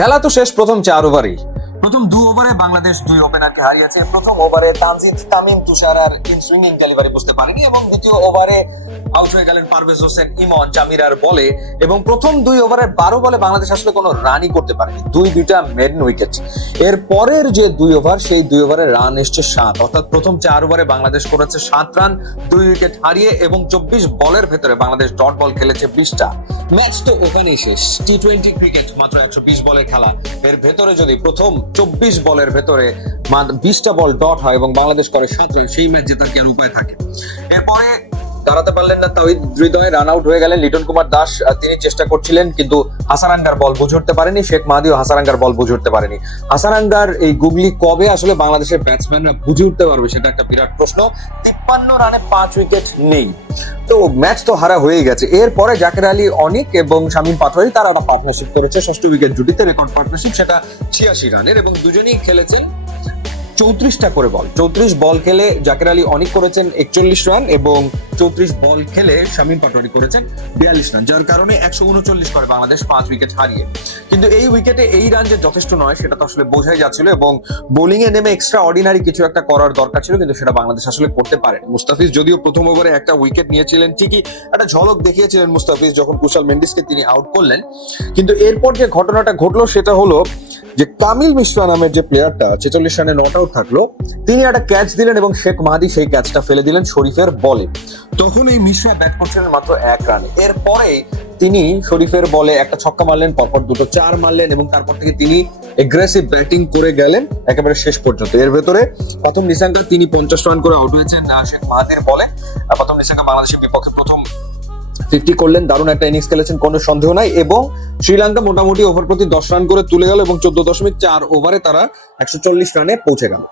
খেলা তো শেষ প্রথম চার ওভারই। প্রথম দু ওভারে বাংলাদেশ দুই ওপেনারকে হারিয়েছে। প্রথম ওভারে তানজিদ তামিম তুষার আর ইন সুইঙ্গিং ডেলিভারি বুঝতে পারেনি এবং দ্বিতীয় ওভারে আউট হয়ে গেলেন পারভেজ হোসেন, ইমন, জামিরার বলে এবং প্রথম দুই ওভারে বারো বলে বাংলাদেশ আসলে কোনো রানই করতে পারেনি। দুই দুইটা মেডেন উইকেট এর পরের যে দুই ওভার, সেই দুই ওভারে রান এসছে সাত। অর্থাৎ প্রথম চার ওভারে বাংলাদেশ করেছে সাত রান দুই উইকেট হারিয়ে এবং চব্বিশ বলের ভেতরে বাংলাদেশ ডট বল খেলেছে বিশটা। ম্যাচ তো ওখানেই শেষ। টি টোয়েন্টি ক্রিকেট মাত্র একশো বিশ বলের খেলা। এর ভেতরে যদি প্রথম চব্বিশ বলের ভেতরে বিশটা বল ডট হয় এবং বাংলাদেশ করে সাত রান সেই ম্যাচ জেতার কি আর উপায় থাকে? এরপরে দাঁড়াতে পারলেন না, তাওহিদ হৃদয় রান আউট হয়ে গেলেন। লিটন কুমার দাস তিনি চেষ্টা করছিলেন, কিন্তু হাসারাঙ্গার বল বুঝে উঠতে পারেনি। শেখ মাহাদিও হাসারাঙ্গার বল বুঝে উঠতে পারেনি। হাসারাঙ্গার এই গুগলি কবে আসলে বাংলাদেশের ব্যাটসম্যানরা বুঝে উঠতে পারবে সেটা একটা বিরাট প্রশ্ন। তিপ্পান্ন রানে পাঁচ উইকেট নেই। তো ম্যাচ তো হারা হয়ে গেছে। এরপরে জাকের আলী, অনিক এবং শামীম পাটোয়ারি তারা পার্টনারশিপ করেছে ষষ্ঠ উইকেট জুটিতে। রেকর্ড পার্টনারশিপ সেটা ছিয়াশি রানের এবং দুজনেই খেলেছেন চৌত্রিশটা করে বল। চৌত্রিশ বল খেলে জাকের আলী অনেক করেছেন একচল্লিশ রান এবং চৌত্রিশ বল খেলে শামীম পাটোয়ারি করেছেন বিয়াল্লিশ রান, যার কারণে একশো উনচল্লিশ করে বাংলাদেশ পাঁচ উইকেট হারিয়ে। কিন্তু এই উইকেটে এই রান যে যথেষ্ট নয়, সেটা তো আসলে বোঝাই যাচ্ছিল এবং বোলিং এ নেমে এক্সট্রা অর্ডিনারি কিছু একটা করার দরকার ছিল, কিন্তু সেটা বাংলাদেশ আসলে করতে পারে মুস্তাফিজ যদিও প্রথম ওভারে একটা উইকেট নিয়েছিলেন, ঠিকই একটা ঝলক দেখিয়েছিলেন মুস্তাফিজ যখন কুশাল মেন্ডিসকে তিনি আউট করলেন। কিন্তু এরপর যে ঘটনাটা ঘটলো, সেটা হলো যে কামিল মিশ্রা নামের যে প্লেয়ারটা ছেচল্লিশ রানে নট আউট থাকল। তিনি একটা ক্যাচ দিলেন এবং শেখ মাহাদি সেই ক্যাচটা ফেলে দিলেন শরীফের বলে। তখন এই মিশ্রা ব্যাট করছিলেন মাত্র এক রানে এরপরে তিনি শরীফের বলে একটা ছক্কা মারলেন, পরপর দুটো চার মারলেন এবং তারপর থেকে তিনি এগ্রেসিভ ব্যাটিং করে গেলেন একেবারে শেষ পর্যন্ত। এর ভেতরে প্রথম নিশাঙ্কা তিনি পঞ্চাশ রান করে আউট হয়েছেন শেখ মাহাদির বলে। প্রথম নিশাঙ্কা বাংলাদেশের বিপক্ষে প্রথম ফিফটি করলেন, দারুণ একটা ইনিংস খেলেছেন, কোনো সন্দেহ নাই। এবং শ্রীলঙ্কা মোটামুটি ওভার প্রতি দশ রান করে তুলে গেল এবং চোদ্দ দশমিক চার ওভারে তারা একশো চল্লিশ রানে পৌঁছে গেল।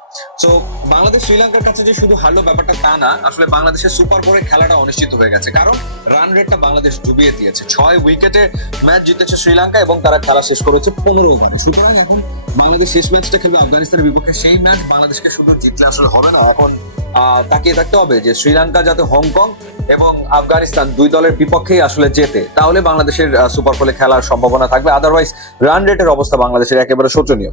সো বাংলাদেশ, শ্রীলঙ্কার কাছে যে শুধু হারলো ব্যাপারটা তা না, আসলে বাংলাদেশের সুপার ফোরে খেলাটা অনিশ্চিত হয়ে গেছে। কারণ রান রেটটা বাংলাদেশ ডুবিয়ে দিয়েছে। ছয় উইকেটে ম্যাচ জিতেছে শ্রীলঙ্কা এবং তারা খেলা শেষ করেছে পনেরো ওভারে সুতরাং এখন বাংলাদেশ শেষ ম্যাচটা খেলবে আফগানিস্তানের বিপক্ষে। সেই ম্যাচ বাংলাদেশকে শুধু জিতলে আসলে হবে না। এখন তাকিয়ে থাকতে হবে যে শ্রীলঙ্কা যাতে হংকং এবং আফগানিস্তান দুই দলের বিপক্ষেই আসলে জেতে, তাহলে বাংলাদেশের সুপার ফলে খেলার সম্ভাবনা থাকবে। আদারওয়াইজ রান রেটের অবস্থা বাংলাদেশের একেবারে শোচনীয়।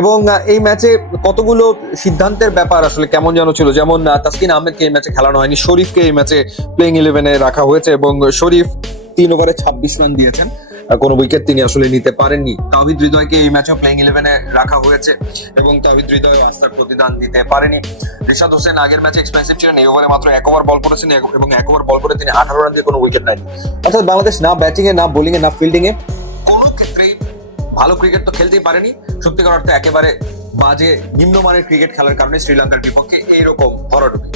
এবং এই ম্যাচে কতগুলো সিদ্ধান্তের ব্যাপার আসলে কেমন যেন ছিল। যেমন তাসকিন আহমেদকে এই ম্যাচে খেলানো হয়নি, শরীফকে এই ম্যাচে প্লেইং ইলেভেনে রাখা হয়েছে এবং শরীফ তিন ওভারে ছাব্বিশ রান দিয়েছেন। কোনো উইকেট তিনি আসলে নিতে পারেননি। তাহিদ হৃদয়কে এই ম্যাচে প্লেইং ইলেভেনে রাখা হয়েছে এবং তাহিদ হৃদয় আস্থার প্রতিদান দিতে পারেনি। রিশাদ হোসেন আগের ম্যাচে এক্সপেন্সিভ ছিলেন, এই ওভারে মাত্র এক ওভার বল করেছেন এবং এক ওভার বল করে তিনি আঠারো রান দিয়ে কোনো উইকেট নেয়নি অর্থাৎ বাংলাদেশ না ব্যাটিং এ, না বোলিং এ, না ফিল্ডিং এ কোনো ক্ষেত্রেই ভালো ক্রিকেট তো খেলতেই পারেনি। সত্যিকার অর্থে একেবারে বাজে নিম্নমানের ক্রিকেট খেলার কারণে শ্রীলঙ্কার বিপক্ষে এইরকম ভরাডুবি।